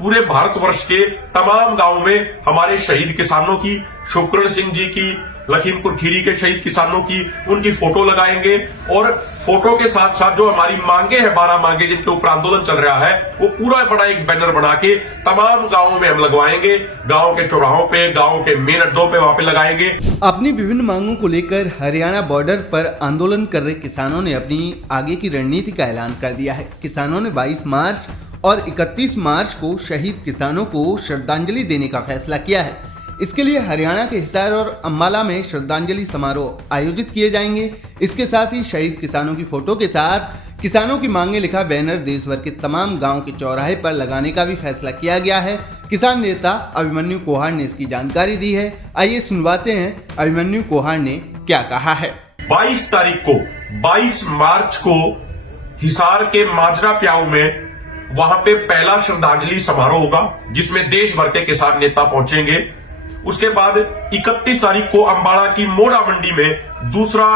पूरे भारतवर्ष के तमाम गांवों में हमारे शहीद किसानों की, शुक्रण सिंह जी की, लखीमपुर खीरी के शहीद किसानों की, उनकी फोटो लगाएंगे और फोटो के साथ साथ जो हमारी मांगे हैं, 12 मांगे जिनके ऊपर आंदोलन चल रहा है, वो पूरा बड़ा एक बैनर बना के तमाम गांवों में हम लगवाएंगे। गांव के चौराहों पे, गांव के मेन अड्डों पे वहां पे लगाएंगे। अपनी विभिन्न मांगों को लेकर हरियाणा बॉर्डर पर आंदोलन कर रहे किसानों ने अपनी आगे की रणनीति का ऐलान कर दिया है। किसानों ने 22 मार्च और 31 मार्च को शहीद किसानों को श्रद्धांजलि देने का फैसला किया है। इसके लिए हरियाणा के हिसार और अम्बाला में श्रद्धांजलि समारोह आयोजित किए जाएंगे। इसके साथ ही शहीद किसानों की फोटो के साथ किसानों की मांगे लिखा बैनर देश भर के तमाम गांव के चौराहे पर लगाने का भी फैसला किया गया है। किसान नेता अभिमन्यु कोहाड़ ने इसकी जानकारी दी है। आइए सुनवाते हैं अभिमन्यु कोहाड़ ने क्या कहा है। 22 तारीख को, 22 मार्च को हिसार के माजरा प्याऊ में वहां पे पहला श्रद्धांजलि समारोह होगा, जिसमें देश भर के किसान नेता पहुंचेंगे। उसके बाद 31 तारीख को अंबाला की मोड़ा मंडी में दूसरा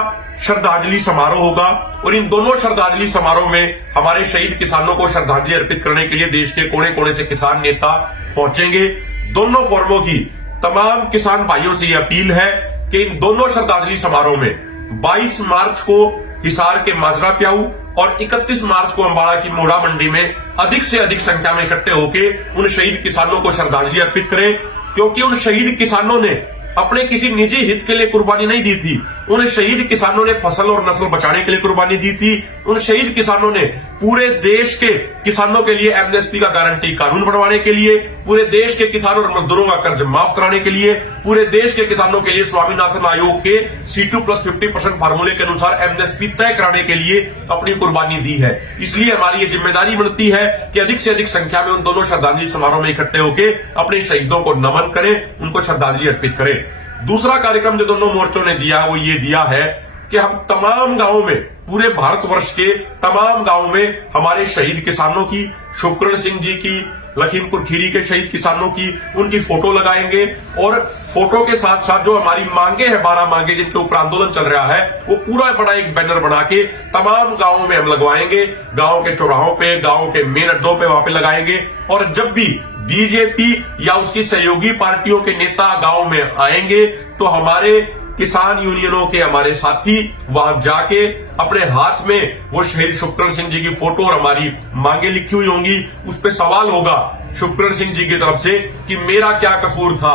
श्रद्धांजलि समारोह होगा और इन दोनों श्रद्धांजलि समारोह में हमारे शहीद किसानों को श्रद्धांजलि अर्पित करने के लिए देश के कोने कोने से किसान नेता पहुंचेंगे। दोनों फोरमों की तमाम किसान भाइयों से यह अपील है कि इन दोनों श्रद्धांजलि समारोह में 22 मार्च को हिसार के माजरा प्याऊ और 31 मार्च को अंबाला की मोड़ा मंडी में अधिक से अधिक संख्या में इकट्ठे होकर उन शहीद किसानों को श्रद्धांजलि अर्पित करें, क्योंकि उन शहीद किसानों ने अपने किसी निजी हित के लिए कुर्बानी नहीं दी थी। उन शहीद किसानों ने फसल और नस्ल बचाने के लिए कुर्बानी दी थी। उन शहीद किसानों ने पूरे देश के किसानों के लिए एमएसपी का गारंटी कानून बनवाने के लिए, पूरे देश के किसानों और मजदूरों का कर्ज माफ कराने के लिए, पूरे देश के किसानों के लिए स्वामीनाथन आयोग के C2+50% फार्मूले के अनुसार एमएसपी तय कराने के लिए अपनी कुर्बानी दी है। इसलिए हमारी ये जिम्मेदारी बनती है कि अधिक से अधिक संख्या में उन दोनों श्रद्धांजलि समारोह में इकट्ठे होकर अपने शहीदों को नमन करें, उनको श्रद्धांजलि अर्पित करें। दूसरा कार्यक्रम जो दोनों मोर्चों ने दिया वो ये दिया है कि हम तमाम गांवों में, पूरे भारतवर्ष के तमाम गांवों में हमारे शहीद किसानों की, शुक्रण सिंह जी की, लखीमपुर खीरी के शहीद किसानों की, उनकी फोटो लगाएंगे और फोटो के साथ साथ जो हमारी मांगे हैं, 12 मांगे जिनके ऊपर आंदोलन चल रहा है, वो पूरा बड़ा एक बैनर बना के तमाम गांवों में हम लगवाएंगे। गांव के चौराहों पे, गांव के मेन अड्डों पे वहां पे लगाएंगे और जब भी बीजेपी या उसकी सहयोगी पार्टियों के नेता गांव में आएंगे तो हमारे किसान यूनियनों के हमारे साथी वहां जाके अपने हाथ में वो शहीद शुक्रण सिंह जी की फोटो और हमारी मांगे लिखी हुई होंगी, उस पर सवाल होगा शुक्रण सिंह जी की तरफ से कि मेरा क्या कसूर था,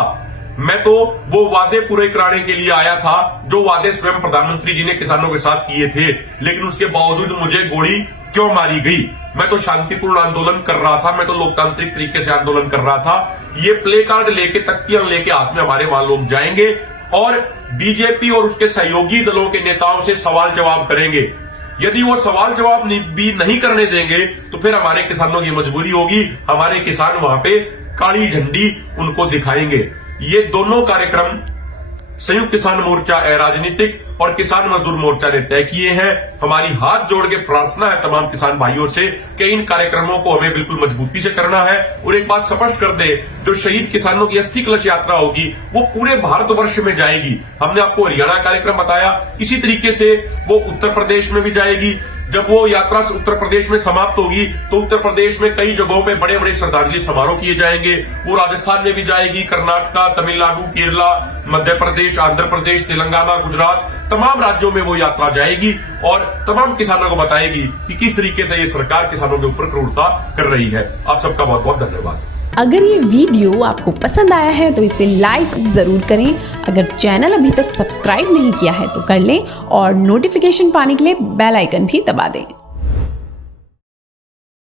मैं तो वो वादे पूरे कराने के लिए आया था जो वादे स्वयं प्रधानमंत्री जी ने किसानों के साथ किए थे, लेकिन उसके बावजूद मुझे गोली क्यों मारी गई। मैं तो शांतिपूर्ण आंदोलन कर रहा था, मैं तो लोकतांत्रिक तरीके से आंदोलन कर रहा था। ये प्ले कार्ड लेके, तख्तियां लेके हाथ में हमारे वहां लोग जाएंगे और बीजेपी और उसके सहयोगी दलों के नेताओं से सवाल जवाब करेंगे। यदि वो सवाल जवाब भी नहीं करने देंगे तो फिर हमारे किसानों की मजबूरी होगी, हमारे किसान वहां पे काली झंडी उनको दिखाएंगे। ये दोनों कार्यक्रम संयुक्त किसान मोर्चा राजनीतिक और किसान मजदूर मोर्चा ने तय किए हैं। हमारी हाथ जोड़ के प्रार्थना है तमाम किसान भाइयों से कि इन कार्यक्रमों को हमें बिल्कुल मजबूती से करना है। और एक बात स्पष्ट कर दे, जो शहीद किसानों की अस्थि कलश यात्रा होगी वो पूरे भारतवर्ष में जाएगी। हमने आपको हरियाणा कार्यक्रम बताया, इसी तरीके से वो उत्तर प्रदेश में भी जाएगी। जब वो यात्रा उत्तर प्रदेश में समाप्त होगी तो उत्तर प्रदेश में कई जगहों में बड़े बड़े श्रद्धांजलि समारोह किए जाएंगे। वो राजस्थान में भी जाएगी, कर्नाटका, तमिलनाडु, केरला, मध्य प्रदेश, आंध्र प्रदेश, तेलंगाना, गुजरात, तमाम राज्यों में वो यात्रा जाएगी और तमाम किसानों को बताएगी कि किस तरीके से ये सरकार किसानों के ऊपर क्रूरता कर रही है। आप सबका बहुत बहुत धन्यवाद। अगर ये वीडियो आपको पसंद आया है तो इसे लाइक जरूर करें। अगर चैनल अभी तक सब्सक्राइब नहीं किया है तो कर लें और नोटिफिकेशन पाने के लिए बेल आइकन भी दबा दें।